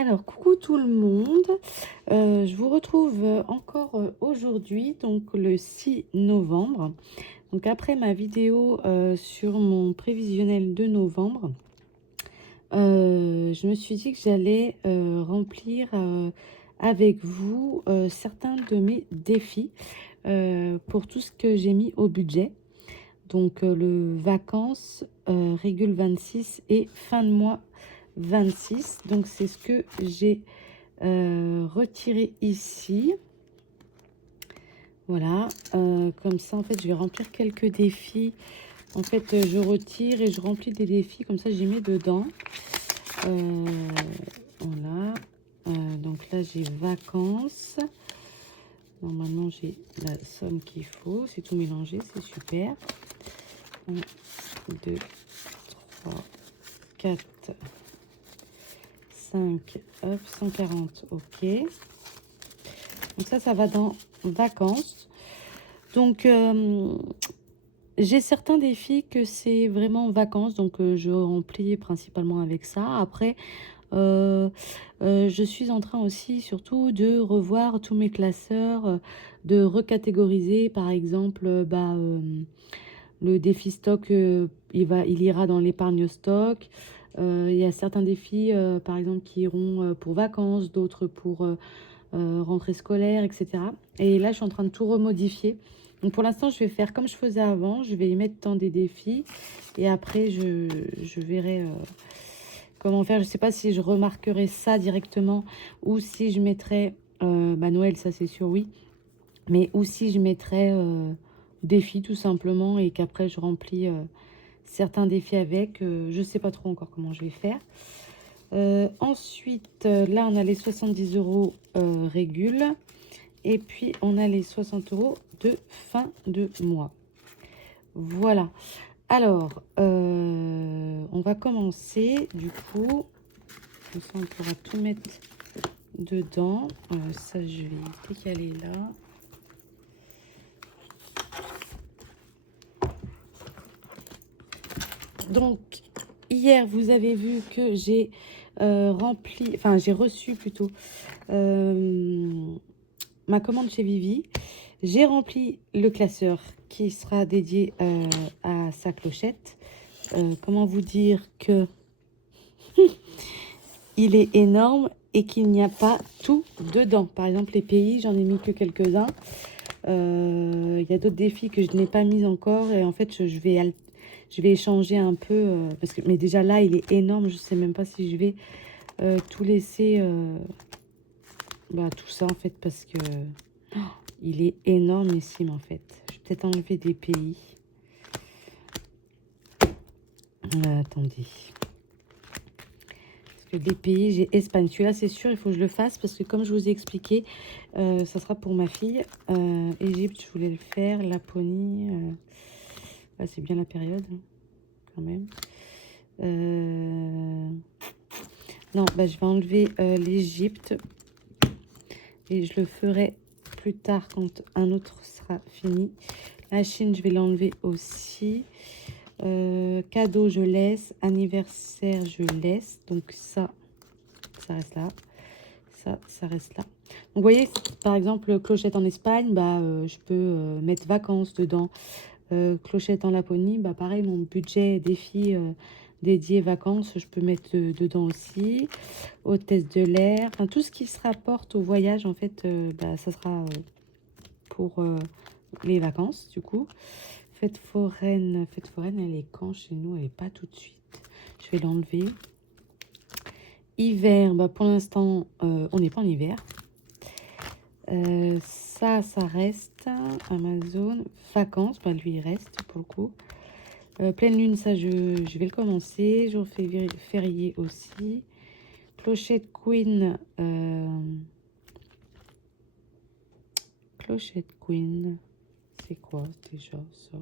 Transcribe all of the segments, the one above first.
Alors, coucou tout le monde. Je vous retrouve encore aujourd'hui, donc le 6 novembre. Donc après ma vidéo sur mon prévisionnel de novembre, je me suis dit que j'allais remplir avec vous certains de mes défis pour tout ce que j'ai mis au budget. Donc le vacances, régule 26 et fin de mois 26. Donc c'est ce que j'ai retiré ici. Voilà, comme ça en fait je vais remplir quelques défis. En fait je retire et je remplis des défis, comme ça j'y mets dedans. Voilà, donc là j'ai vacances. Normalement j'ai la somme qu'il faut, c'est tout mélangé, c'est super. 1, 2, 3, 4, 5, hop, 140, ok. Donc ça va dans vacances. Donc, j'ai certains défis que c'est vraiment vacances, donc je remplis principalement avec ça. Après, je suis en train aussi surtout de revoir tous mes classeurs, de recatégoriser, par exemple, le défi stock, il ira dans l'épargne stock. Il y a certains défis, par exemple, qui iront pour vacances, d'autres pour rentrée scolaire, etc. Et là, je suis en train de tout remodifier. Donc pour l'instant, je vais faire comme je faisais avant. Je vais y mettre dans des défis. Et après, je verrai comment faire. Je ne sais pas si je remarquerai ça directement ou si je mettrai... Noël, ça c'est sûr, oui. Mais ou si je mettrai défis tout simplement et qu'après, je remplis certains défis avec. Je ne sais pas trop encore comment je vais faire. Ensuite, là, on a les 70 € régule. Et puis, on a les 60 € de fin de mois. Voilà. Alors, on va commencer, du coup. Comme ça, on pourra tout mettre dedans. Ça, je vais décaler là. Donc, hier, vous avez vu que j'ai rempli... Enfin, j'ai reçu plutôt... ma commande chez Vivi. J'ai rempli le classeur qui sera dédié à sa clochette. Comment vous dire que il est énorme et qu'il n'y a pas tout dedans. Par exemple, les pays, j'en ai mis que quelques-uns. Il y a d'autres défis que je n'ai pas mis encore. Et en fait, je vais échanger un peu. Parce que, mais déjà là, il est énorme. Je ne sais même pas si je vais tout laisser... tout ça, en fait, parce que... il est énormissime en fait. Je vais peut-être enlever des pays. Attendez. Parce que des pays, j'ai Espagne. Celui-là, c'est sûr, il faut que je le fasse. Parce que comme je vous ai expliqué, ça sera pour ma fille. Égypte, je voulais le faire. Laponie. C'est bien la période, hein, quand même. Non, je vais enlever l'Égypte. Et je le ferai plus tard quand un autre sera fini. La Chine, je vais l'enlever aussi. Cadeau, je laisse. Anniversaire, je laisse. Donc ça reste là. Ça reste là. Donc vous voyez, par exemple, clochette en Espagne, je peux mettre vacances dedans. Clochette en Laponie, pareil, mon budget défi dédié vacances, je peux mettre dedans aussi. Hôtesse de l'air, enfin, tout ce qui se rapporte au voyage, en fait, ça sera pour les vacances, du coup. Fête foraine, elle est quand chez nous? Elle n'est pas tout de suite. Je vais l'enlever. Hiver, pour l'instant, on n'est pas en hiver. Ça reste. Amazon. Vacances, lui, il reste pour le coup. Pleine lune, ça, je vais le commencer. Jour férié aussi. Clochette Queen. Clochette Queen. C'est quoi déjà ça?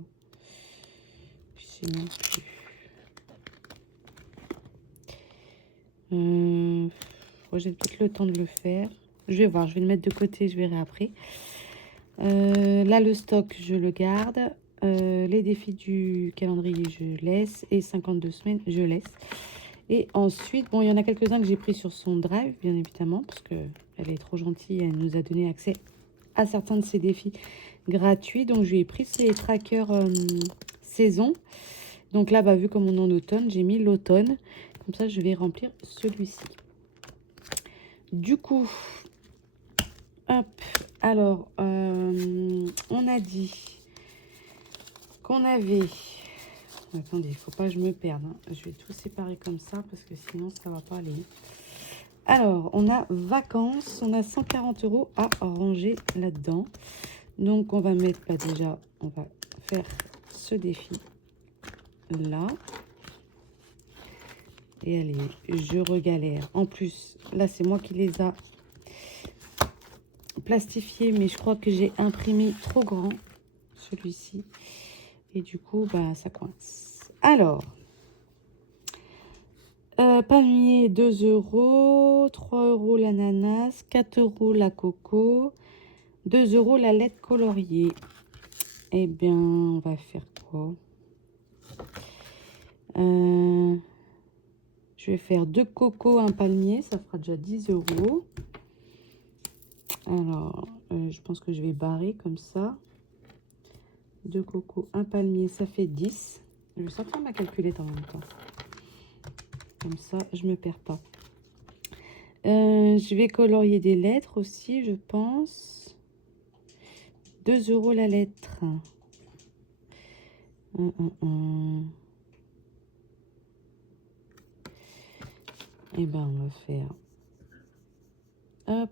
Je sais même plus. J'ai peut-être le temps de le faire. Je vais voir, je vais le mettre de côté, je verrai après. Là, le stock, je le garde. Les défis du calendrier, je laisse. Et 52 semaines, je laisse. Et ensuite, bon, il y en a quelques-uns que j'ai pris sur son drive, bien évidemment, parce qu'elle est trop gentille. Elle nous a donné accès à certains de ses défis gratuits. Donc, je lui ai pris ses trackers saison. Donc là, bah, vu comme on est en automne, j'ai mis l'automne. Comme ça, je vais remplir celui-ci. Du coup, hop, alors, on a dit qu'on avait... Attendez, il ne faut pas que je me perde. Hein. Je vais tout séparer comme ça parce que sinon, ça ne va pas aller. Alors, on a vacances. On a 140 € à ranger là-dedans. Donc, on va mettre, pas déjà, on va faire ce défi là. Et allez, je regalère. En plus, là, c'est moi qui les a plastifiés, mais je crois que j'ai imprimé trop grand, celui-ci. Et du coup, bah, ça coince. Alors, palmier, 2 €, 3 € l'ananas, 4 € la coco, 2 € la lettre coloriée. Eh bien, on va faire quoi? Je vais faire 2 cocos, un palmier, ça fera déjà 10 €. Alors, je pense que je vais barrer comme ça. 2 cocos, un palmier, ça fait 10. Je vais sortir ma calculette en même temps. Comme ça, je ne me perds pas. Je vais colorier des lettres aussi, je pense. 2 € la lettre. Et ben, on va faire... Hop.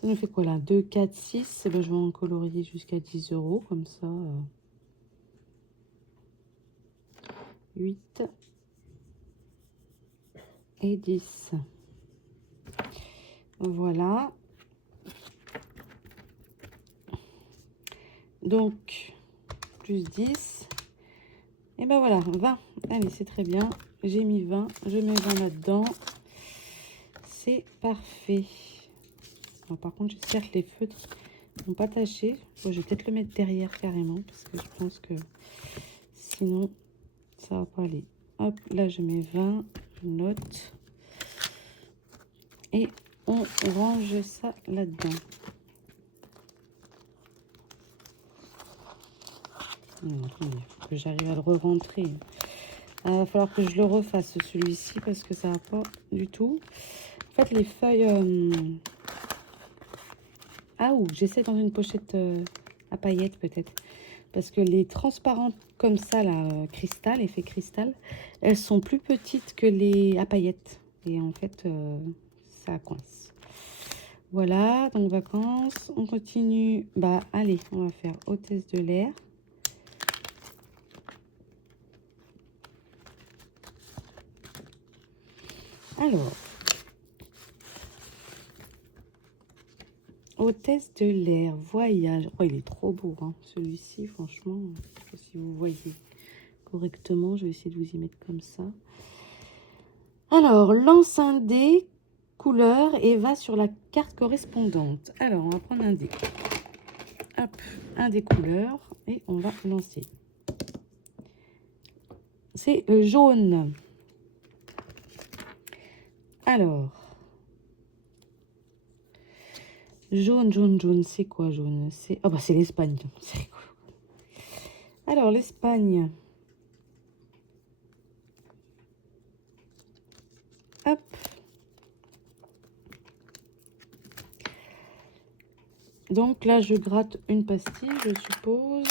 Ça nous fait quoi là? 2, 4, 6. Ben, je vais en colorier jusqu'à 10 € comme ça. 8 et 10. Voilà. Donc, plus 10. Et ben voilà, 20. Allez, c'est très bien. J'ai mis 20. Je mets 20 là-dedans. C'est parfait. Alors, par contre, j'espère que les feutres n'ont pas taché. Bon, je vais peut-être le mettre derrière carrément parce que je pense que sinon, ça va pas aller. Hop, là, je mets 20. Je note. Et on range ça là-dedans. Il faut que j'arrive à le re-rentrer. Il va falloir que je le refasse celui-ci parce que ça va pas du tout. En fait, les feuilles... Ah, ou j'essaie dans une pochette à paillettes peut-être. Parce que les transparentes comme ça, là, cristal, effet cristal, elles sont plus petites que les à paillettes. Et en fait, ça coince. Voilà, donc vacances. On continue. Bah, allez, on va faire hôtesse de l'air. Alors, hôtesse de l'air, voyage. Oh, il est trop beau, hein, celui-ci, franchement. Je sais pas si vous voyez correctement. Je vais essayer de vous y mettre comme ça. Alors, lance un dé, couleur, et va sur la carte correspondante. Alors, on va prendre un dé. Hop, un des couleurs, et on va lancer. C'est jaune. Alors, jaune, jaune, jaune, c'est quoi jaune? C'est bah c'est l'Espagne, c'est rigolo. Alors, l'Espagne. Hop. Donc là, je gratte une pastille, je suppose.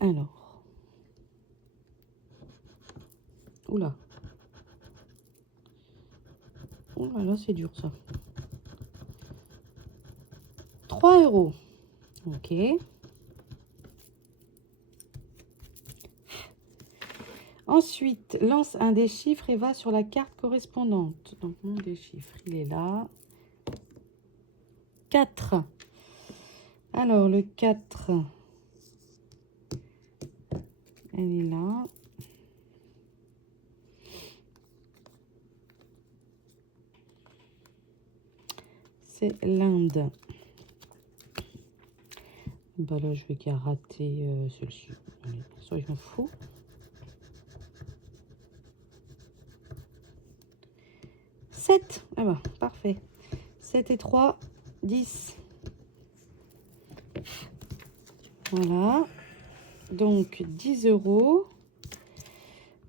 Alors. Oula. Oula, là, c'est dur, ça. 3 €. Ok. Ensuite, lance un des chiffres et va sur la carte correspondante. Donc, mon des chiffres, il est là. 4. Alors, le 4. Elle est là. C'est l'Inde. Bah là, je vais gratter celle-ci. Allez, soyons fous. « 7. Ah bah, parfait. 7 et 3, 10. Voilà. Donc, 10 €.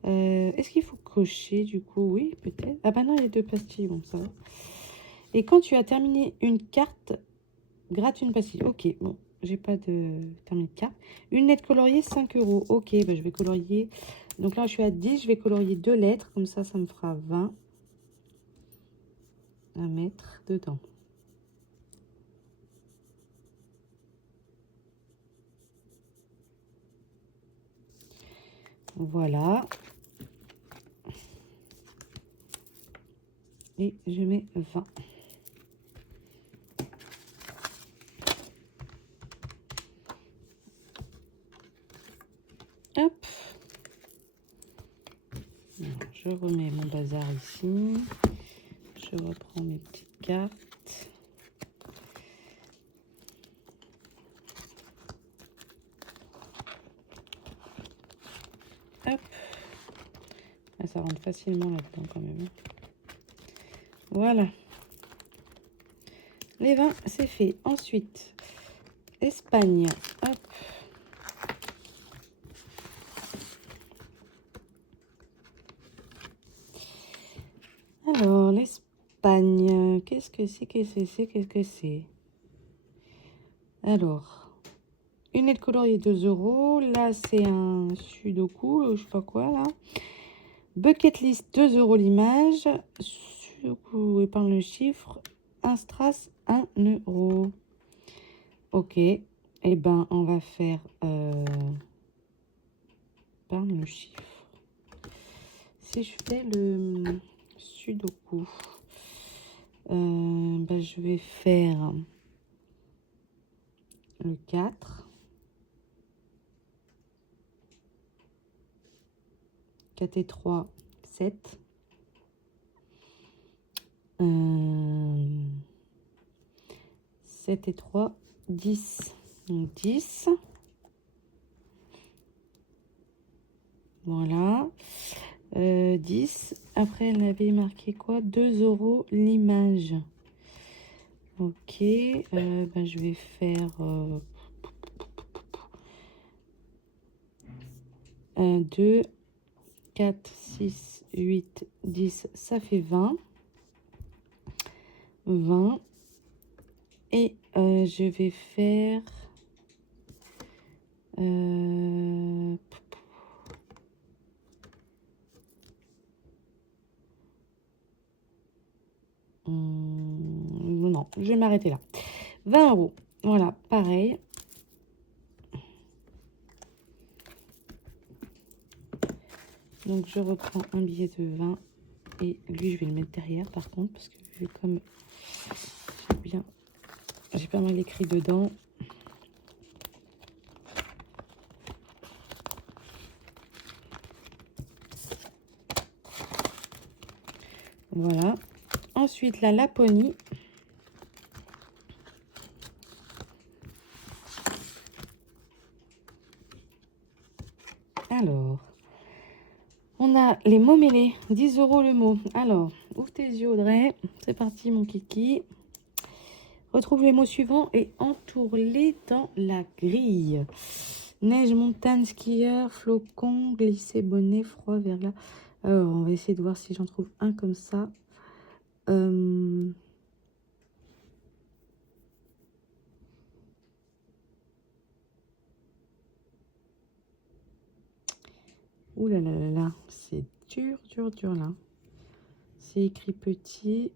Est-ce qu'il faut cocher du coup? Oui, peut-être. Ah bah non, il y a 2 pastilles. Bon, ça va. Et quand tu as terminé une carte, gratte une pastille. Ok, bon, j'ai pas de terminé de carte. Une lettre coloriée, 5 €. Ok, bah, je vais colorier. Donc là, je suis à 10. Je vais colorier 2 lettres. Comme ça me fera 20 à mettre dedans. Voilà. Et je mets 20. Hop. Alors, je remets mon bazar ici. Je reprends mes petites cartes. Hop. Ah, ça rentre facilement là-dedans quand même. Voilà. Les 20, c'est fait. Ensuite, Espagne. Hop. Alors, l'Espagne. Qu'est-ce que c'est? Qu'est-ce que c'est? Alors, une lettre coloriée 2 €. Là, c'est un sudoku, je sais pas quoi là. Bucket list 2 € l'image. Sudoku, épargne le chiffre. Un strass 1 €. Ok. Eh ben, on va faire épargne le chiffre. Si je fais le sudoku, ben, je vais faire le 4. 4 et 3, 7. 7 et 3, 10. Donc 10. Voilà. 10. Après, elle avait marqué quoi? 2 € l'image. Ok. Ben, je vais faire 2, 4, 6, 8, 10. Ça fait 20. 20. Et je vais faire... non, je vais m'arrêter là. 20 €. Voilà, pareil. Donc, je reprends un billet de 20. Et lui, je vais le mettre derrière, par contre, parce que vu comme j'ai pas mal écrit dedans. Voilà. Ensuite, la Laponie. Alors, on a les mots mêlés, 10 € le mot. Alors, ouvre tes yeux, Audrey. C'est parti, mon kiki. Retrouve les mots suivants et entoure-les dans la grille. Neige, montagne, skieur, flocon, glisser, bonnet, froid, verglas. Alors, on va essayer de voir si j'en trouve un comme ça. Ouh là là là là, c'est dur, dur, dur là. C'est écrit petit.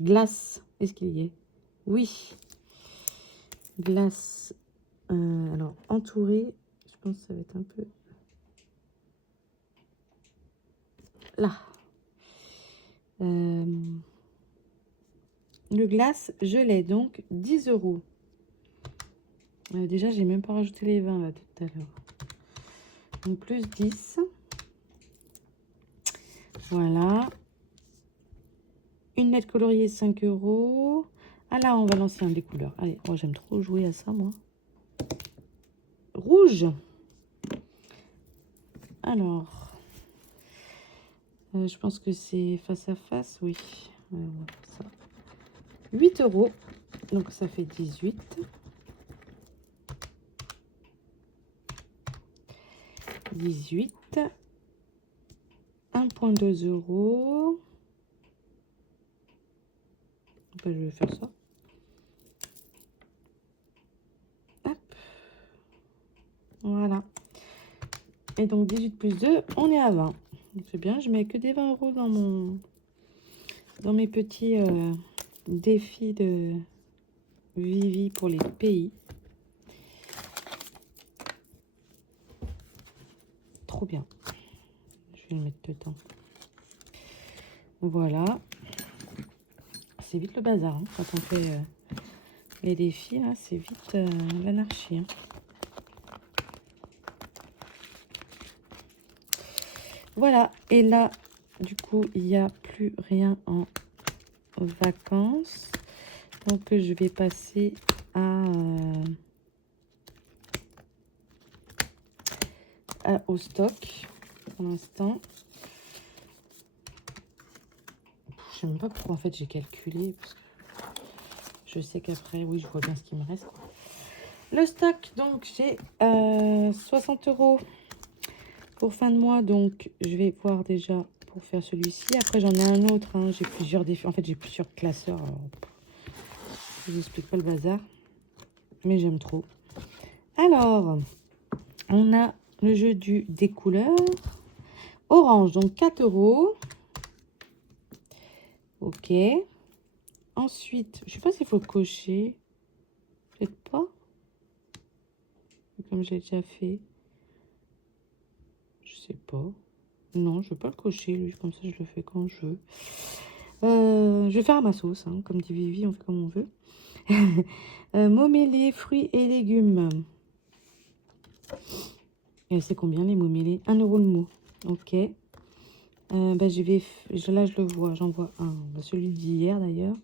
Glace, est-ce qu'il y est? Oui. Glace. Alors, entouré, je pense que ça va être un peu... Là. Le glace, je l'ai donc 10 €. Déjà, j'ai même pas rajouté les 20 là tout à l'heure. Donc plus 10. Voilà. Une lettre coloriée, 5 €. Ah là, on va lancer un des couleurs. Allez, moi j'aime trop jouer à ça, moi. Rouge. Alors, je pense que c'est face à face, oui. On va faire ça. 8 €. Donc ça fait 18. 18. 1,2 €. Ben, je vais faire ça. Hop. Voilà. Et donc 18 plus 2, on est à 20. C'est bien, je mets que des 20 € dans mes petits défis de Vivi pour les pays. Trop bien. Je vais le mettre dedans. Voilà. C'est vite le bazar hein, quand on fait les défis. Là, c'est vite l'anarchie. Hein. Voilà. Et là, du coup, il n'y a plus rien en vacances. Donc, je vais passer au stock pour l'instant. Je sais même pas pourquoi en fait j'ai calculé parce que je sais qu'après oui je vois bien ce qui me reste. Le stock, donc j'ai 60 € pour fin de mois, donc je vais voir déjà pour faire celui-ci. Après j'en ai un autre, hein. J'ai plusieurs défis, en fait j'ai plusieurs classeurs. Alors, je vous explique pas le bazar, mais j'aime trop. Alors on a le jeu des couleurs orange, donc 4 €. Ok. Ensuite, je sais pas s'il faut cocher. Peut-être pas. Comme j'ai déjà fait. Je sais pas. Non, je vais pas le cocher, lui. Comme ça, je le fais quand je veux. Je vais faire à ma sauce, hein. Comme dit Vivi, on fait comme on veut. Mots mêlés, fruits et légumes. Et c'est combien les mots mêlés? 1 € le mot. Ok. Bah, là, je le vois. J'en vois un. Bah, celui d'hier, d'ailleurs.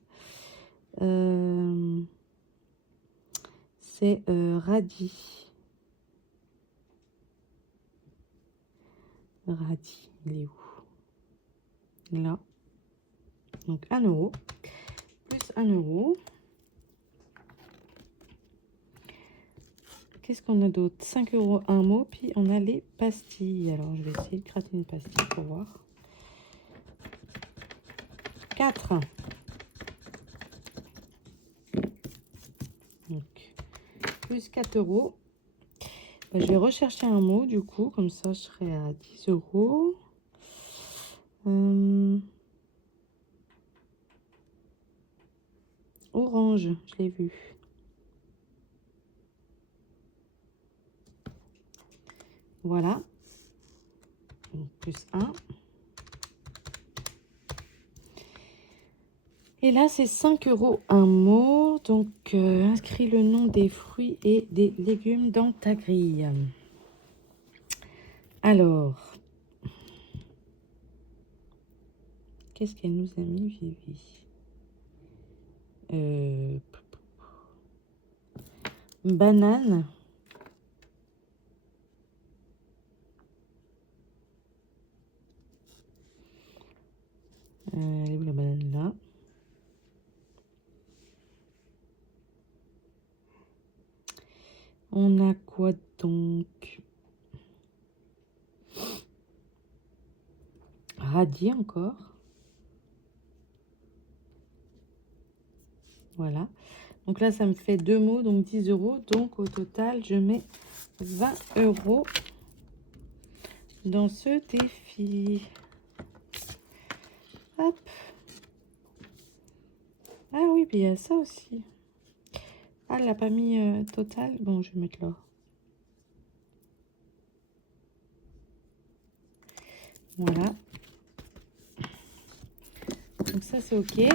C'est radis. Radis, il est où? Là. Donc 1 € plus 1 €. Qu'est-ce qu'on a d'autre? 5 € un mot, puis on a les pastilles. Alors je vais essayer de gratter une pastille pour voir. 4. Donc plus 4 €. Je vais rechercher un mot du coup, comme ça je serai à 10 €. Orange, je l'ai vu. Voilà. Donc, plus 1. Et là, c'est 5 € un mot. Donc, inscris le nom des fruits et des légumes dans ta grille. Alors, qu'est-ce qu'elle nous a mis, Vivi? Banane. Elle est où la banane là? On a quoi donc? Radis encore. Voilà. Donc là, ça me fait 2 mots, donc 10 €. Donc au total, je mets 20 € dans ce défi. Hop. Ah oui, puis il y a ça aussi. Ah, elle l'a pas mis total. Bon, je vais mettre là. Voilà. Donc ça, c'est OK.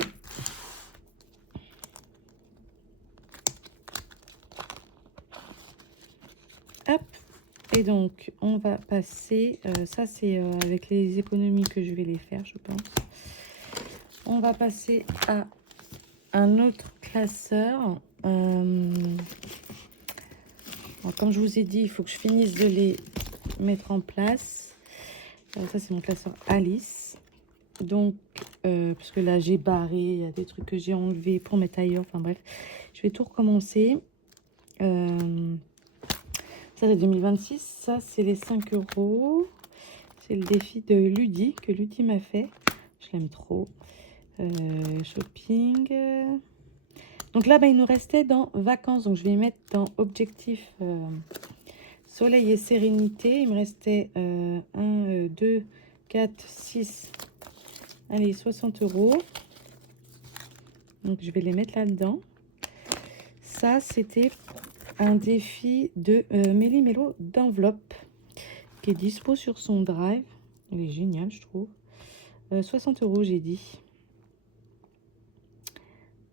Et donc, on va passer... ça, c'est avec les économies que je vais les faire, je pense. On va passer à un autre classeur. Alors, comme je vous ai dit, il faut que je finisse de les mettre en place. Ça, c'est mon classeur Alice. Donc, parce que là, j'ai barré. Il y a des trucs que j'ai enlevés pour mettre ailleurs. Enfin, bref. Je vais tout recommencer. Ça, c'est 2026. Ça, c'est les 5 euros. C'est le défi de Ludi, que Ludi m'a fait. Je l'aime trop. Shopping. Donc là, bah, il nous restait dans vacances. Donc, je vais mettre dans objectif soleil et sérénité. Il me restait 1, 2, 4, 6. Allez, 60 euros. Donc, je vais les mettre là-dedans. Ça, c'était un défi de Méli Mélo d'enveloppe qui est dispo sur son drive. Il est génial, je trouve. 60 euros, j'ai dit.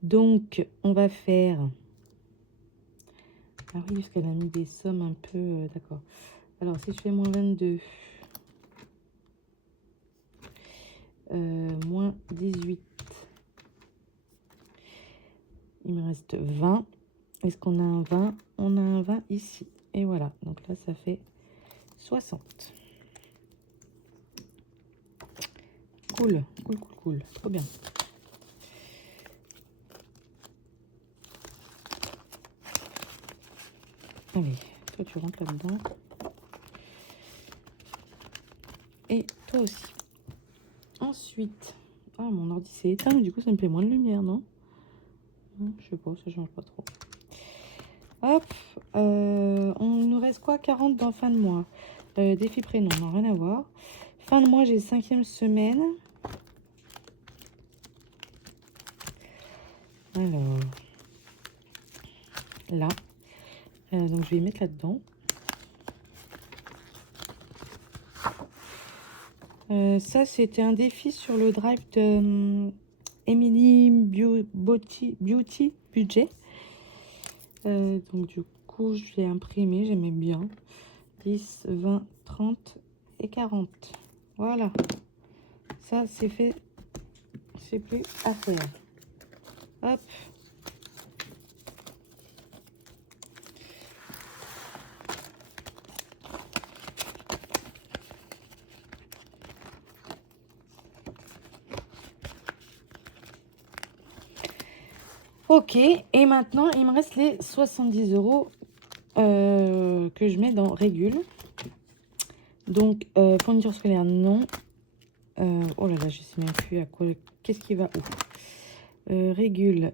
Donc, on va faire... Ah oui, parce qu'elle a mis des sommes un peu... D'accord. Alors, si je fais moins 22... moins 18... Il me reste 20. Est-ce qu'on a un 20? On a un 20 ici. Et voilà. Donc là, ça fait 60. Cool. Cool, cool, cool. Trop bien. Allez, toi, tu rentres là-dedans. Et toi aussi. Ensuite... Ah, mon ordi s'est éteint. Du coup, ça me fait moins de lumière, non? Je sais pas, ça change pas trop. Hop, on nous reste quoi? 40 dans fin de mois. Défi prénom, non, rien à voir. Fin de mois, j'ai 5e semaine. Alors, là. Donc, je vais les mettre là-dedans. Ça, c'était un défi sur le drive de Emily Beauty Budget. Donc, du coup, je l'ai imprimé, j'aimais bien. 10, 20, 30 et 40. Voilà. Ça, c'est fait. C'est plus à faire. Hop. Ok, et maintenant, il me reste les 70 euros que je mets dans Régule. Donc, fourniture scolaire, non. Oh là là, je sais même plus à quoi. Qu'est-ce qui va où? Régule.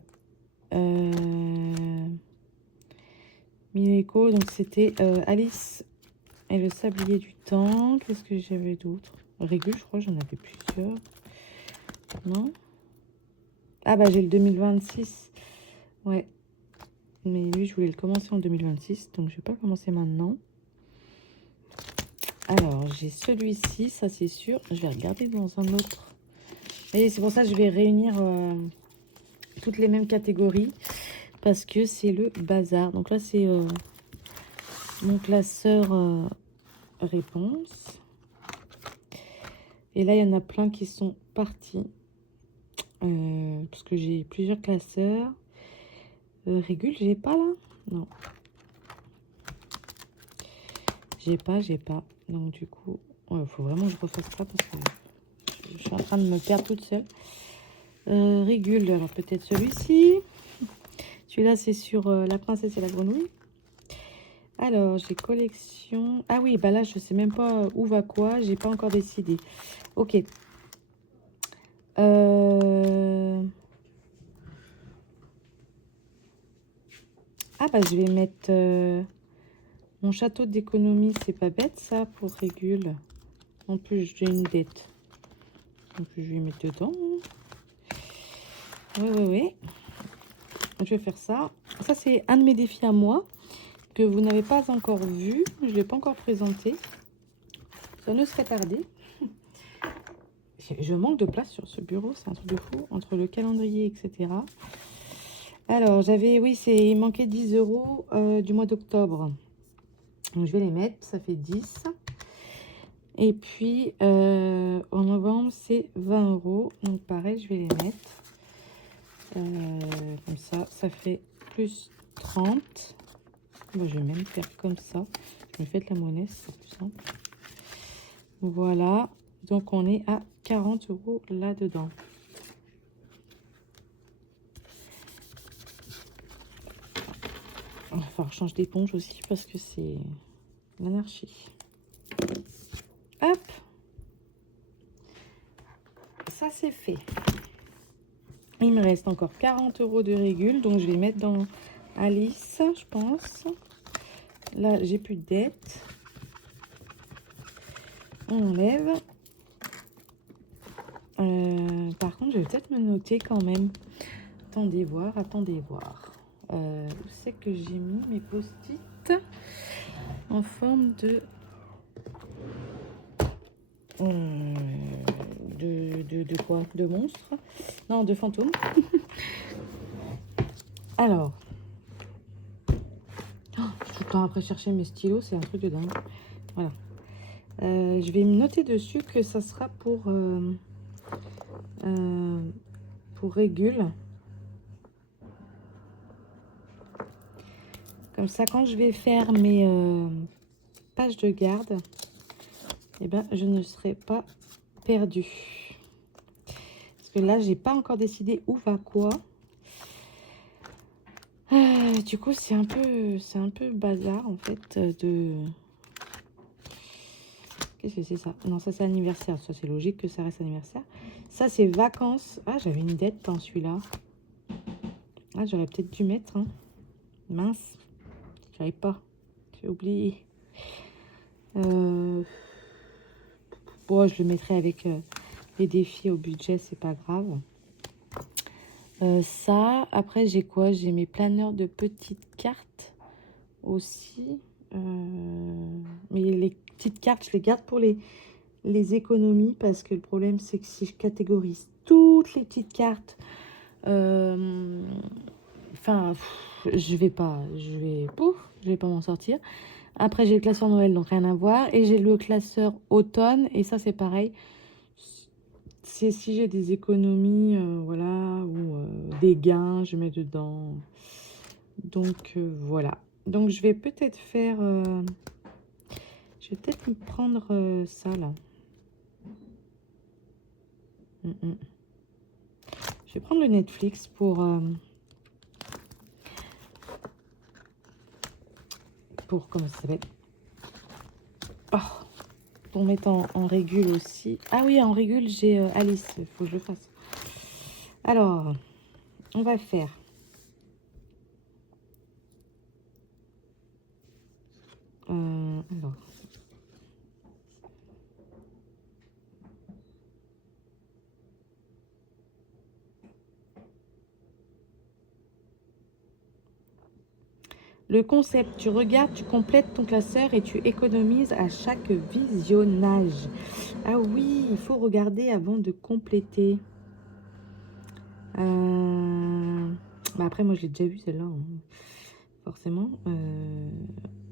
Mineco, donc c'était Alice et le sablier du temps. Qu'est-ce que j'avais d'autre? Régule, je crois, j'en avais plusieurs. Non? Ah bah, j'ai le 2026. Ouais. Mais lui, je voulais le commencer en 2026, donc je vais pas commencer maintenant. Alors, j'ai celui-ci, ça c'est sûr. Je vais regarder dans un autre. Et c'est pour ça que je vais réunir toutes les mêmes catégories. Parce que c'est le bazar. Donc là, c'est mon classeur réponse. Et là, il y en a plein qui sont partis. Parce que j'ai plusieurs classeurs. Régule, j'ai pas là? Non. J'ai pas. Donc du coup, il faut vraiment que je refasse ça parce que je suis en train de me perdre toute seule. Régule, alors peut-être celui-ci. Celui-là, c'est sur la princesse et la grenouille. Alors, j'ai collection. Ah oui, bah là, je sais même pas où va quoi. J'ai pas encore décidé. Ok. Ah bah, je vais mettre mon château d'économie. C'est pas bête, ça, pour Régule. En plus, j'ai une dette. Donc, je vais mettre dedans. Oui. Je vais faire ça. Ça, c'est un de mes défis à moi que vous n'avez pas encore vu. Je ne l'ai pas encore présenté. Ça ne serait tardé. Je manque de place sur ce bureau. C'est un truc de fou. Entre le calendrier, etc. Alors, j'avais... Oui, il manquait 10 euros du mois d'octobre. Donc, je vais les mettre, ça fait 10. Et puis, en novembre, c'est 20 €. Donc, pareil, je vais les mettre. Comme ça, ça fait plus 30. Bon, je vais même faire comme ça. Je me fais de la monnaie, c'est plus simple. Voilà. Donc, on est à 40 € là-dedans. Il va falloir changer d'éponge aussi parce que c'est l'anarchie. Hop. Ça, c'est fait. Il me reste encore 40 € de régule. Donc, je vais mettre dans Alice, je pense. Là, j'ai plus de dette. On enlève. Par contre, je vais peut-être me noter quand même. Attendez voir, attendez voir. Où c'est que j'ai mis mes post-it en forme de quoi? De monstre? Non, de fantôme. Alors, tout le temps après chercher mes stylos, c'est un truc de dingue. Voilà. Je vais me noter dessus que ça sera pour régule. Comme ça, quand je vais faire mes pages de garde, eh ben, je ne serai pas perdue. Parce que là, j'ai pas encore décidé où va quoi. Du coup, c'est un peu bazar en fait de. Qu'est-ce que c'est ça? Non, ça c'est anniversaire. Ça c'est logique que ça reste anniversaire. Ça c'est vacances. Ah, j'avais une dette dans celui-là. Ah, j'aurais peut-être dû mettre. Hein. Mince. J'arrive pas. J'ai oublié. Bon, je le mettrai avec les défis au budget, c'est pas grave. Ça, après j'ai quoi? J'ai mes planeurs de petites cartes aussi. Mais les petites cartes, je les garde pour les économies parce que le problème c'est que si je catégorise toutes les petites cartes, enfin, je vais pas m'en sortir. Après j'ai le classeur Noël, donc rien à voir, et j'ai le classeur automne, et ça c'est pareil. C'est si j'ai des économies, voilà, ou des gains, je mets dedans. Donc voilà. Donc je vais peut-être faire, je vais peut-être me prendre ça là. Je vais prendre le Netflix pour comment ça s'appelle? Oh, pour mettre en régule aussi. Ah oui, en régule, j'ai Alice. Il faut que je le fasse. Alors, on va faire. Alors. Le concept, tu regardes, tu complètes ton classeur et tu économises à chaque visionnage. Ah oui, il faut regarder avant de compléter. Bah après, moi, je l'ai déjà vu celle-là, hein. Forcément.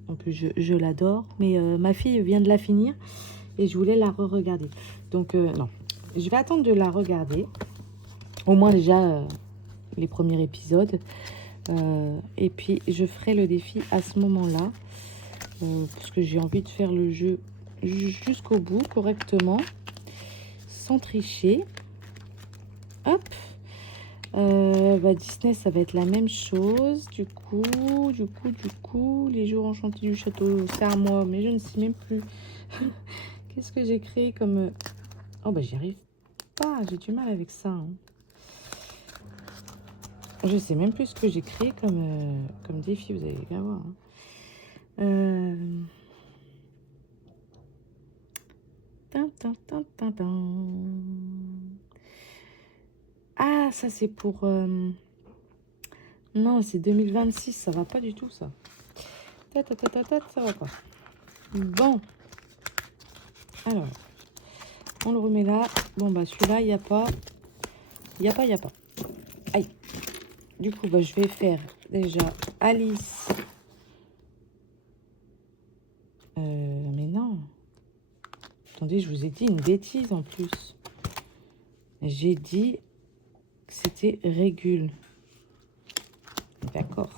En plus, je l'adore. Mais ma fille vient de la finir et je voulais la re-regarder. Donc, non. Je vais attendre de la regarder. Au moins, déjà, les premiers épisodes. Et puis, je ferai le défi à ce moment-là. Parce que j'ai envie de faire le jeu jusqu'au bout, correctement. Sans tricher. Hop. Bah Disney, ça va être la même chose. Du coup, les jours enchantés du château, c'est à moi, mais je ne sais même plus. Qu'est-ce que j'ai créé comme... Oh, bah, j'y arrive pas. J'ai du mal avec ça. Hein. Je sais même plus ce que j'ai créé comme défi. Vous allez bien voir. Hein. Ah, ça, c'est pour... Non, c'est 2026. Ça va pas du tout, ça. Ça va pas. Bon. Alors, on le remet là. Bon, bah, celui-là, il n'y a pas. Il n'y a pas. Aïe. Du coup, bah, je vais faire déjà Alice. attendez, je vous ai dit une bêtise en plus. J'ai dit que c'était régule. D'accord.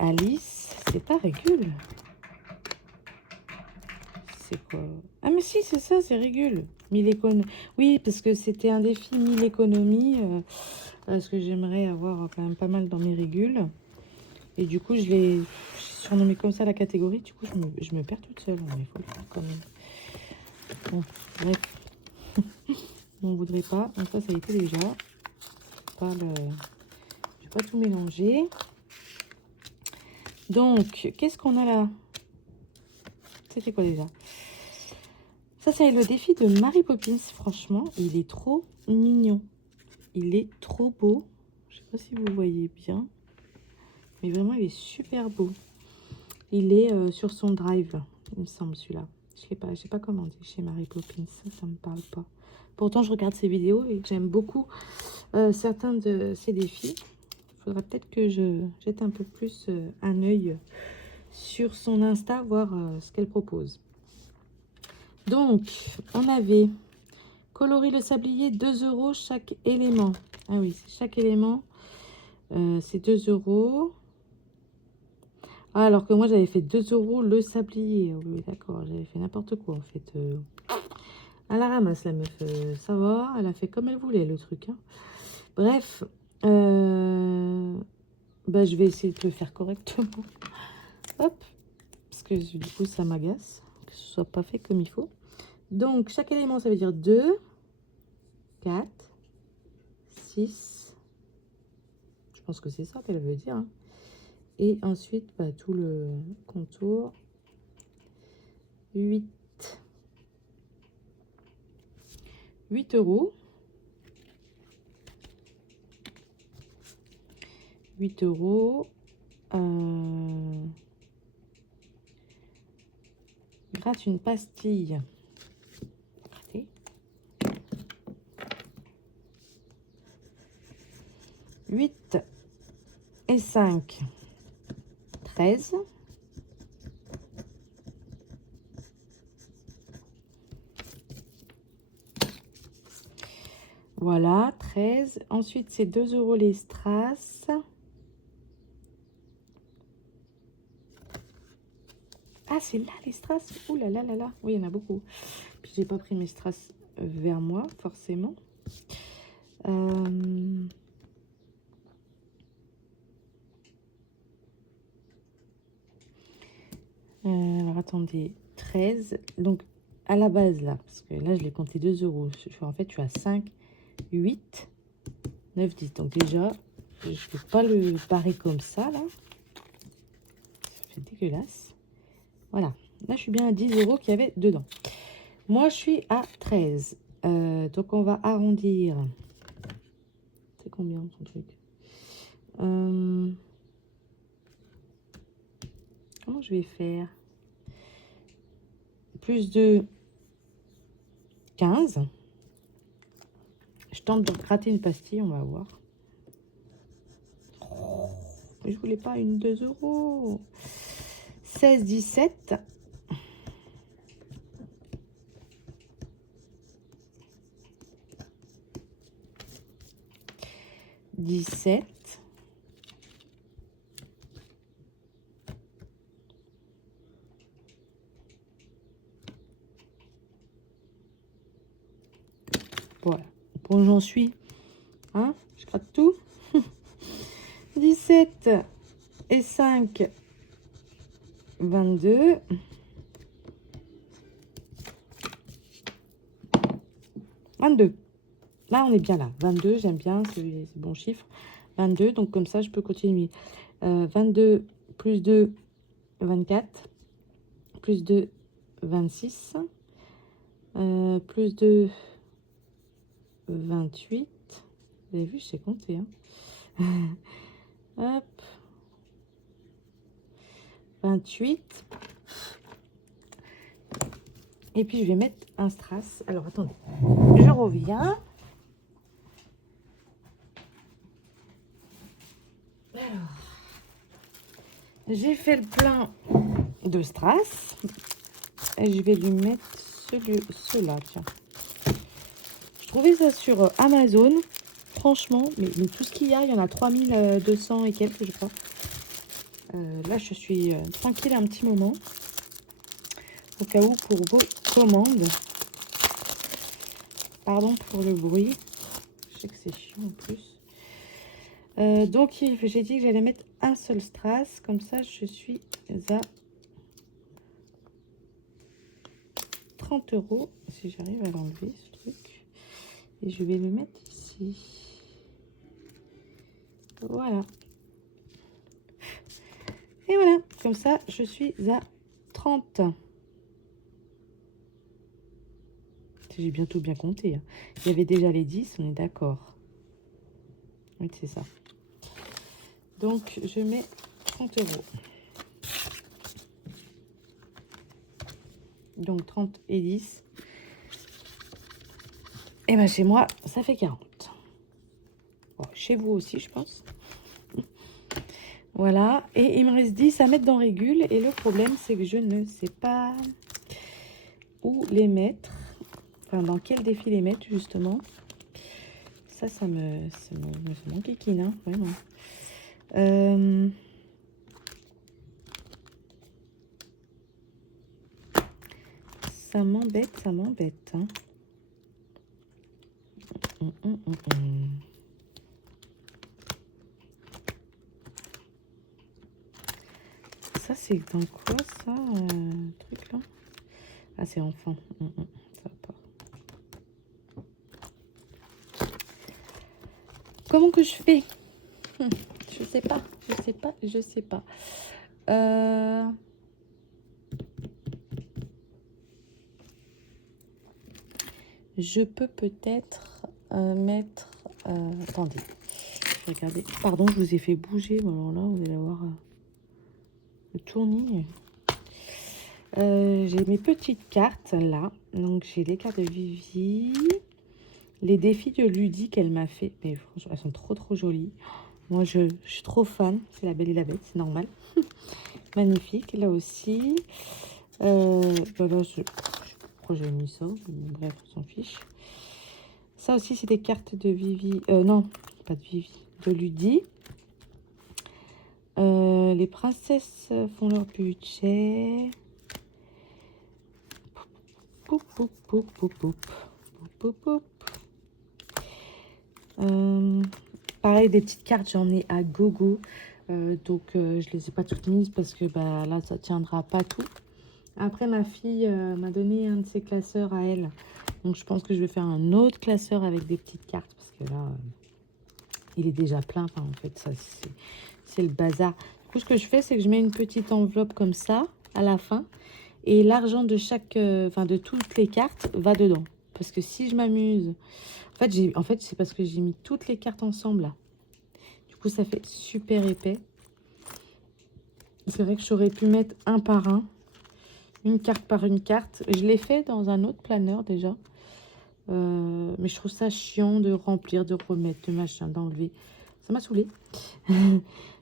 Alice, c'est pas régule. C'est quoi? Ah mais si, c'est ça, c'est régule. 1000 économies. Oui, parce que c'était un défi 1000 économies. Parce que j'aimerais avoir quand même pas mal dans mes régules. Et du coup, je l'ai surnommé comme ça la catégorie. Du coup, je me perds toute seule. Mais il faut le faire quand même. Bon, bref. On voudrait pas. Donc ça a été déjà. Je vais pas tout mélanger. Donc, qu'est-ce qu'on a là? C'était quoi déjà? Ça, c'est le défi de Mary Poppins. Franchement, il est trop mignon. Il est trop beau. Je sais pas si vous voyez bien. Mais vraiment, il est super beau. Il est sur son drive, il me semble, celui-là. Je sais pas commandé chez Mary Poppins. Ça me parle pas. Pourtant, je regarde ses vidéos et j'aime beaucoup certains de ses défis. Il faudra peut-être que je jette un peu plus un œil sur son Insta, voir ce qu'elle propose. Donc, on avait coloris le sablier, 2 € chaque élément. Ah oui, chaque élément, c'est 2 €. Ah, alors que moi, j'avais fait 2 € le sablier. Oui, d'accord, j'avais fait n'importe quoi, en fait. À la ramasse, la meuf. Ça va, elle a fait comme elle voulait, le truc. Hein. Bref, bah, je vais essayer de le faire correctement. Hop, parce que du coup, ça m'agace que ce soit pas fait comme il faut. Donc, chaque élément, ça veut dire 2, 4, 6. Je pense que c'est ça qu'elle veut dire. Hein. Et ensuite, bah, tout le contour. 8. 8 €. 8 €. Gratte une pastille. 8 et 5, 13. Voilà, 13. Ensuite, c'est 2 € les strass. Ah, c'est là les strass. Ouh là là là là. Oui, il y en a beaucoup. Puis, j'ai pas pris mes strass vers moi, forcément. Alors, attendez. 13. Donc, à la base, là, parce que là, je l'ai compté 2 €. En fait, je suis à 5, 8, 9, 10. Donc, déjà, je ne peux pas le barrer comme ça, là. Ça fait dégueulasse. Voilà. Là, je suis bien à 10 € qu'il y avait dedans. Moi, je suis à 13. Donc, on va arrondir. C'est combien, ton truc? Comment je vais faire? Plus de 15. Je tente de gratter une pastille, on va voir. Oh, je voulais pas une 2 €. 16, 17. 17. Voilà. Bon, j'en suis. Hein? Je gratte tout. 17 et 5, 22. 22. Là, on est bien là. 22, j'aime bien, c'est bon chiffre. 22, donc comme ça, je peux continuer. 22 plus 2, 24. Plus 2, 26. Plus 2, 28. Vous avez vu, je sais compter. Hein. Hop. 28. Et puis, je vais mettre un strass. Alors, attendez. Je reviens. Alors, j'ai fait le plein de strass. et je vais lui mettre ceux-là, tiens. Je trouvais ça sur Amazon. Franchement, mais tout ce qu'il y a, il y en a 3200 et quelques, je crois. Là, je suis tranquille un petit moment. Au cas où, pour vos commandes. Pardon pour le bruit. Je sais que c'est chiant en plus. Donc, j'ai dit que j'allais mettre un seul strass. Comme ça, je suis à 30 €. Si j'arrive à l'enlever, ce truc. Et je vais le mettre ici. Voilà. Et voilà. Comme ça, je suis à 30. J'ai bientôt bien compté. Hein. Il y avait déjà les 10, on est d'accord. Oui, c'est ça. Donc, je mets 30 €. Donc, 30 et 10. Et bien, chez moi, ça fait 40. Bon, chez vous aussi, je pense. Voilà. Et il me reste 10 à mettre dans Régule. Et le problème, c'est que je ne sais pas où les mettre. Enfin, dans quel défi les mettre, justement. Ça me enquiquine, hein, vraiment. Ça m'embête, ça m'embête. Hein. Ça, c'est dans quoi, ça, truc là? Ah, c'est enfant. Ça va pas. Comment que je fais? Je sais pas, je sais pas, je sais pas. Je peux peut-être mettre... attendez, je vais regarder. Pardon, je vous ai fait bouger. Alors là, vous allez avoir le tournis. J'ai mes petites cartes là. Donc, j'ai les cartes de Vivi. Les défis de Ludie qu'elle m'a fait. Mais franchement, elles sont trop jolies. Moi, je suis trop fan. C'est La Belle et la Bête, c'est normal. Magnifique, là aussi. Voilà, je sais pas pourquoi j'ai mis ça. Bref, on s'en fiche. Ça aussi, c'est des cartes de Vivi. Non, pas de Vivi. De Ludie. Les princesses font leur budget. Poup, poup, poup, poup, poup. Poup, poup, poup. Pareil, des petites cartes, j'en ai à gogo. Donc, je les ai pas toutes mises parce que bah, là, ça tiendra pas tout. Après, ma fille m'a donné un de ses classeurs à elle. Donc, je pense que je vais faire un autre classeur avec des petites cartes. Parce que là, il est déjà plein. Enfin, en fait, ça, c'est le bazar. Du coup, ce que je fais, c'est que je mets une petite enveloppe comme ça, à la fin. Et l'argent de chaque... Enfin, de toutes les cartes va dedans. Parce que si je m'amuse... En fait, c'est parce que j'ai mis toutes les cartes ensemble, là. Du coup, ça fait super épais. C'est vrai que j'aurais pu mettre un par un. Une carte par une carte. Je l'ai fait dans un autre planeur déjà. Mais je trouve ça chiant de remplir, de remettre, de machin, d'enlever. Ça m'a saoulée.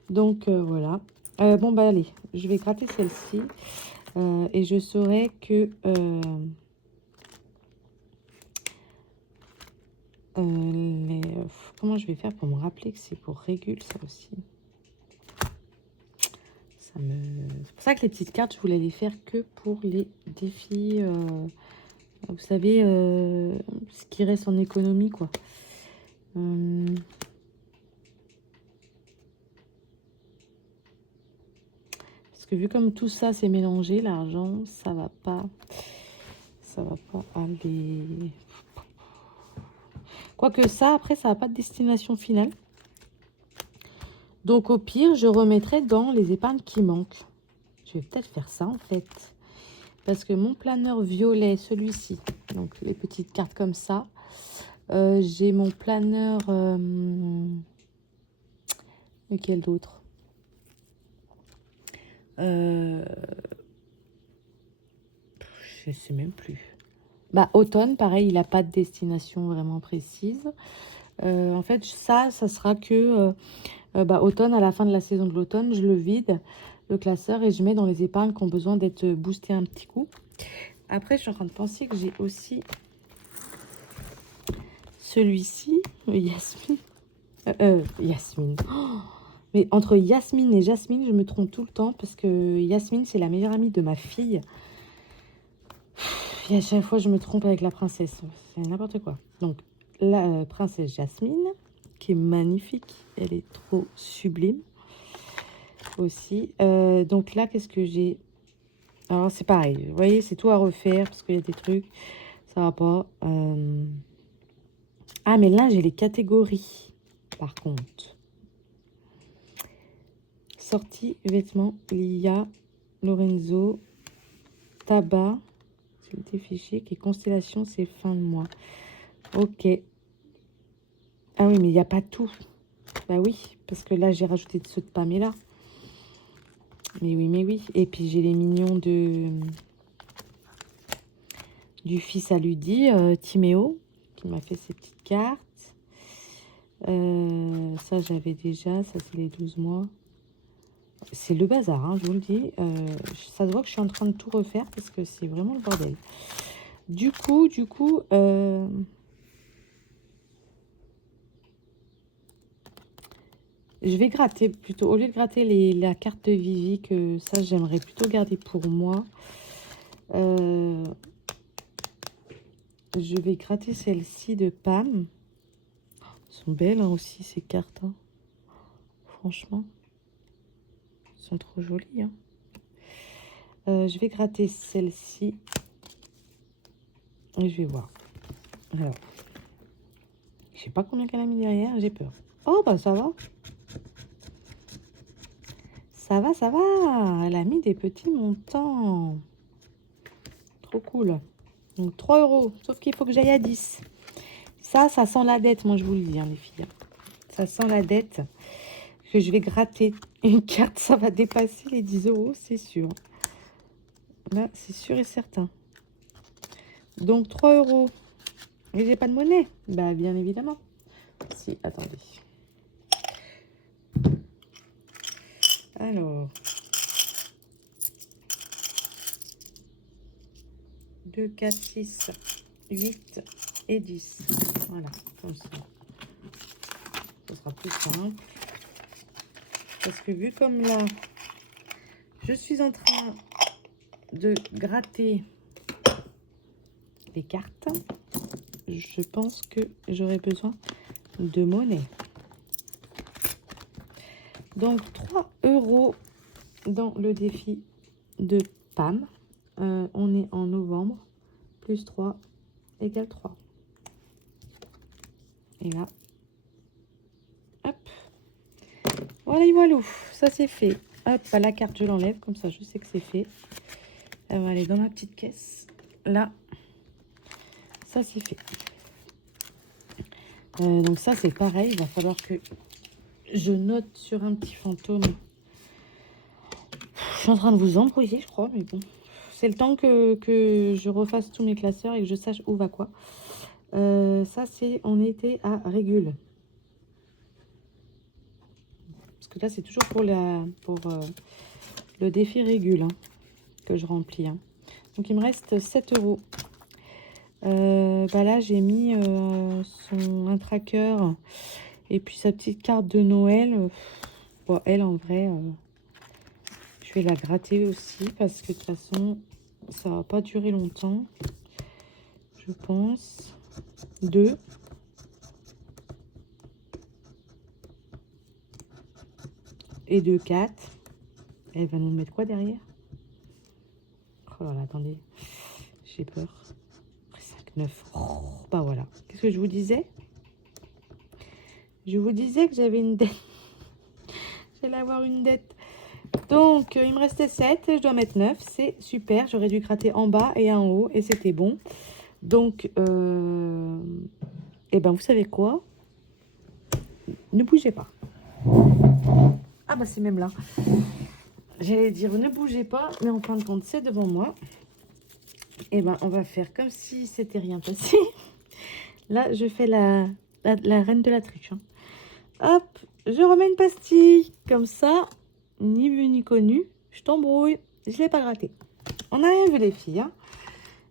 Donc, voilà. Bon, bah allez, je vais gratter celle-ci. Et je saurai que... comment je vais faire pour me rappeler que c'est pour Régule, ça aussi. C'est pour ça que les petites cartes, je voulais les faire que pour les défis... vous savez, ce qui reste en économie, quoi. Parce que vu comme tout ça c'est mélangé, l'argent, ça va pas aller. Quoique ça, après, ça n'a pas de destination finale. Donc au pire, je remettrai dans les épargnes qui manquent. Je vais peut-être faire ça en fait. Parce que mon planeur violet, celui-ci, donc les petites cartes comme ça. J'ai mon planeur... lequel d'autre? Je sais même plus. Bah, automne, pareil, il n'a pas de destination vraiment précise. En fait, ça sera que automne, à la fin de la saison de l'automne, je le vide, le classeur, et je mets dans les épargnes qui ont besoin d'être boostées un petit coup. Après, je suis en train de penser que j'ai aussi celui-ci, Yasmine. Yasmine. Oh, mais entre Yasmine et Jasmine, je me trompe tout le temps parce que Yasmine, c'est la meilleure amie de ma fille. Et à chaque fois, je me trompe avec la princesse. C'est n'importe quoi. Donc, la princesse Jasmine, qui est magnifique. Elle est trop sublime aussi. Donc là, qu'est-ce que j'ai? Alors, c'est pareil. Vous voyez, c'est tout à refaire parce qu'il y a des trucs. Ça va pas. Ah, mais là, j'ai les catégories. Par contre. Sortie, vêtements, Lia, Lorenzo, tabac, c'est des fichiers, et constellation, c'est fin de mois. Ok. Ah oui, mais il n'y a pas tout. Bah oui, parce que là, j'ai rajouté ceux de Pamela. Mais oui, mais oui. Et puis, j'ai les mignons du fils à Ludie, Timéo, qui m'a fait ses petites cartes. Ça, j'avais déjà. Ça, c'est les 12 mois. C'est le bazar, hein, je vous le dis. Ça se voit que je suis en train de tout refaire parce que c'est vraiment le bordel. Du coup, je vais gratter plutôt. Au lieu de gratter la carte de Vivi, que ça, j'aimerais plutôt garder pour moi. Je vais gratter celle-ci de Pam. Elles sont belles hein, aussi, ces cartes. Hein. Franchement. Elles sont trop jolies. Hein. Je vais gratter celle-ci. Et je vais voir. Alors. Je sais pas combien qu'elle a mis derrière, j'ai peur. Oh, bah ça va. Ça va, ça va. Elle a mis des petits montants. Trop cool. Donc 3 €. Sauf qu'il faut que j'aille à 10. Ça sent la dette, moi je vous le dis, hein, les filles. Ça sent la dette. Que je vais gratter une carte, ça va dépasser les 10 €, c'est sûr. Là, c'est sûr et certain. Donc 3 €. Et j'ai pas de monnaie. Bah, bien évidemment. Si, attendez. Alors. 2, 4, 6, 8 et 10. Voilà, comme ça. Ce sera plus simple. Parce que vu comme là, je suis en train de gratter les cartes, je pense que j'aurai besoin de monnaie. Donc 3 € dans le défi de Pam. On est en novembre. Plus 3 égale 3. Et là, hop. Voilà, voilà. Ça c'est fait. Hop, à la carte, je l'enlève. Comme ça, je sais que c'est fait. Elle va aller dans ma petite caisse. Là, ça c'est fait. Donc ça, c'est pareil. Il va falloir que je note sur un petit fantôme. Je suis en train de vous embrouiller, je crois. Mais bon, c'est le temps que je refasse tous mes classeurs et que je sache où va quoi. Ça, c'est... On était à régule. Parce que là, c'est toujours pour le défi régule hein, que je remplis. Hein. Donc, il me reste 7 €. Bah là, j'ai mis un tracker et puis sa petite carte de Noël. Bon, elle, en vrai, je vais la gratter aussi parce que de toute façon, ça va pas durer longtemps. Je pense. 2. Et 2, 4. Elle va nous mettre quoi derrière? Oh là là, attendez. J'ai peur. 5, 9. Oh, bah voilà. Qu'est-ce que je vous disais? Je vous disais que j'avais une dette. J'allais avoir une dette. Donc, il me restait 7. Je dois mettre 9. C'est super. J'aurais dû gratter en bas et en haut. Et c'était bon. Donc, et ben, vous savez quoi? Ne bougez pas. Ah bah c'est même là. J'allais dire ne bougez pas. Mais en fin de compte, c'est devant moi. Et ben, on va faire comme si c'était rien passé. Là, je fais la reine de la triche. Hein. Hop, je remets une pastille. Comme ça, ni vu ni connu. Je t'embrouille. Je ne l'ai pas gratté. On n'a rien vu les filles. Hein.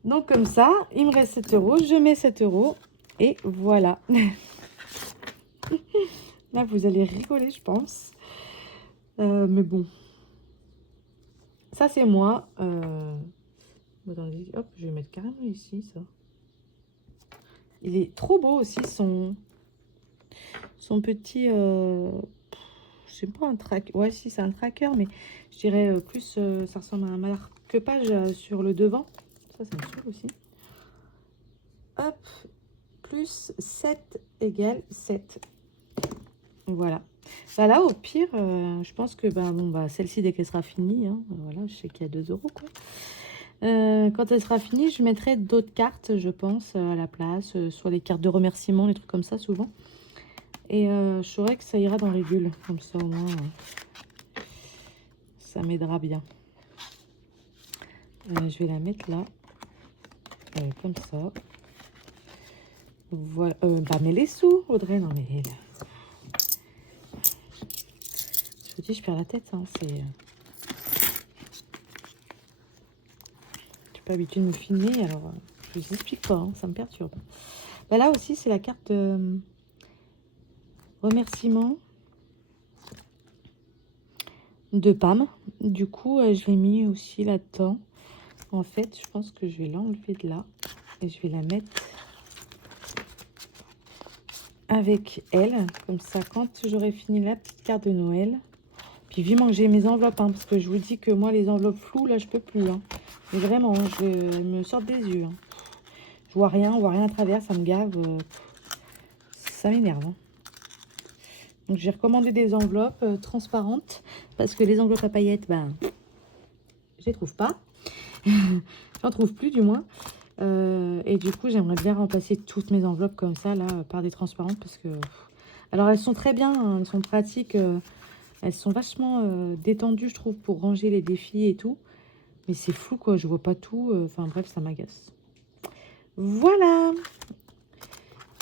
Donc comme ça, il me reste 7 euros. Je mets 7 euros. Et voilà. Là, vous allez rigoler, je pense. Mais bon. Ça, c'est moi. Attendez, hop, je vais mettre carrément ici, ça. Il est trop beau aussi, son petit... je sais pas, un tracker. Ouais, si, c'est un tracker, mais je dirais plus... ça ressemble à un marque-page sur le devant. Ça me saoule aussi. Hop, plus 7 égale 7. Voilà. Bah là, au pire, je pense que celle-ci, dès qu'elle sera finie, hein, voilà, je sais qu'il y a 2 euros, quoi. Quand elle sera finie, je mettrai d'autres cartes, je pense, à la place, soit les cartes de remerciement, les trucs comme ça, souvent. Et je saurais que ça ira dans les bulles, comme ça, au moins, ça m'aidera bien. Je vais la mettre là, comme ça. Voilà. Mets les sous, Audrey. Non, mais... Je vous dis, je perds la tête, hein, c'est... pas habituée de me filmer, alors je vous explique pas, hein, ça me perturbe. Bah, là aussi, c'est la carte remerciement de Pam. Du coup, je l'ai mis aussi là-dedans. En fait, je pense que je vais l'enlever de là et je vais la mettre avec elle. Comme ça, quand j'aurai fini la petite carte de Noël, puis vivement que j'ai mes enveloppes, hein, parce que je vous dis que moi, les enveloppes floues, là, je peux plus. Hein. Mais vraiment, elles me sortent des yeux. Hein. Je vois rien à travers, ça me gave. Ça m'énerve. Hein. Donc, j'ai recommandé des enveloppes transparentes parce que les enveloppes à paillettes, je les trouve pas. J'en trouve plus, du moins. Et du coup, j'aimerais bien remplacer toutes mes enveloppes comme ça, là, par des transparentes parce que... Alors, elles sont très bien, hein, elles sont pratiques. Elles sont vachement détendues, je trouve, pour ranger les défis et tout. Mais c'est flou, quoi. Je vois pas tout. Enfin, bref, ça m'agace. Voilà.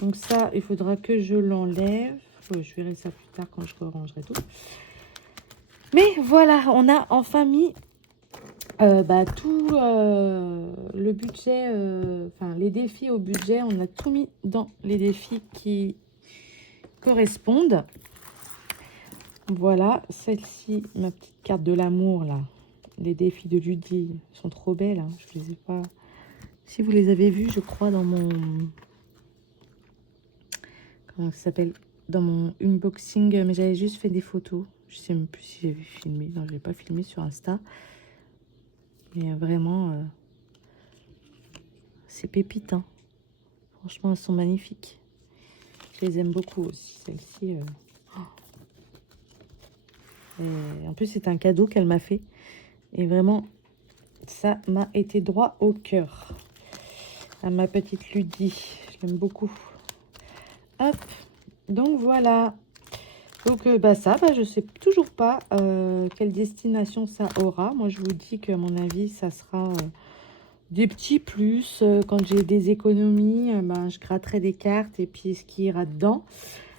Donc ça, il faudra que je l'enlève. Je verrai ça plus tard quand je rangerai tout. Mais voilà, on a enfin mis tout le budget, enfin les défis au budget. On a tout mis dans les défis qui correspondent. Voilà, celle-ci, ma petite carte de l'amour, là. Les défis de Ludie sont trop belles. Hein. Je ne les ai pas... Si vous les avez vus, je crois, dans mon... Comment ça s'appelle? Dans mon unboxing, mais j'avais juste fait des photos. Je sais même plus si j'avais filmé. Non, je n'ai pas filmé sur Insta. Mais vraiment, c'est pépite. Hein. Franchement, elles sont magnifiques. Je les aime beaucoup aussi, celle-ci. En plus, c'est un cadeau qu'elle m'a fait. Et vraiment, ça m'a été droit au cœur. À ma petite Ludie. Je l'aime beaucoup. Hop. Donc, voilà. Donc, je sais toujours pas quelle destination ça aura. Moi, je vous dis que, à mon avis, ça sera des petits plus. Quand j'ai des économies, je gratterai des cartes. Et puis, ce qui ira dedans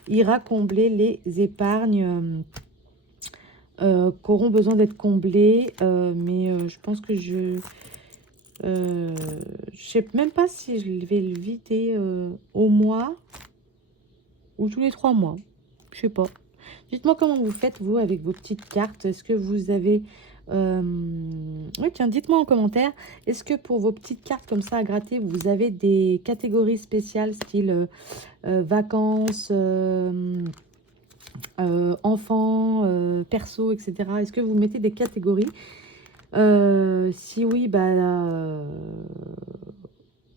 ira combler les épargnes qu'auront besoin d'être comblées. Mais je pense que je sais même pas si je vais le vider au mois ou tous les 3 mois. Je sais pas. Dites-moi comment vous faites, vous, avec vos petites cartes. Est-ce que vous avez... Oui, tiens, dites-moi en commentaire. Est-ce que pour vos petites cartes comme ça à gratter, vous avez des catégories spéciales, style vacances, enfants, perso, etc. Est-ce que vous mettez des catégories? Si oui,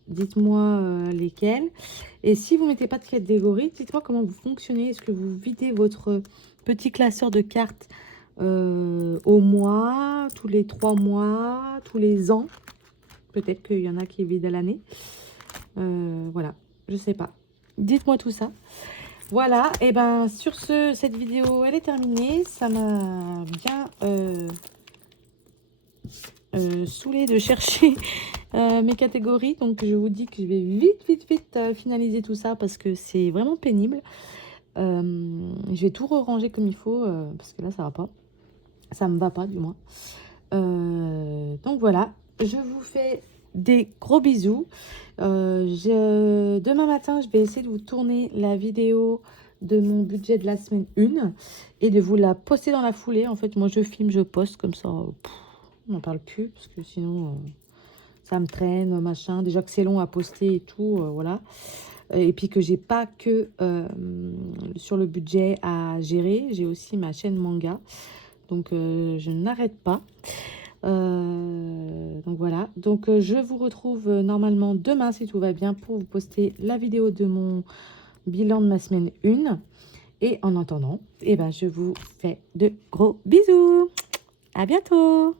dites-moi lesquelles. Et si vous ne mettez pas de catégorie, dites-moi comment vous fonctionnez. Est-ce que vous videz votre petit classeur de cartes au mois, tous les 3 mois, tous les ans? Peut-être qu'il y en a qui vident à l'année. Voilà, je sais pas. Dites-moi tout ça. Voilà, et sur cette vidéo, elle est terminée. Ça m'a bien saoulée de chercher mes catégories. Donc, je vous dis que je vais vite finaliser tout ça parce que c'est vraiment pénible. Je vais tout ranger comme il faut parce que là, ça va pas. Ça me va pas, du moins. Donc, voilà. Je vous fais des gros bisous. Demain matin, je vais essayer de vous tourner la vidéo de mon budget de la semaine 1 et de vous la poster dans la foulée. En fait, moi, je filme, je poste comme ça. On n'en parle plus parce que sinon, ça me traîne, machin. Déjà que c'est long à poster et tout, voilà. Et puis que j'ai pas que sur le budget à gérer. J'ai aussi ma chaîne manga. Donc, je n'arrête pas. Donc voilà, donc je vous retrouve normalement demain si tout va bien pour vous poster la vidéo de mon bilan de ma semaine 1 et en attendant, eh ben, je vous fais de gros bisous, à bientôt.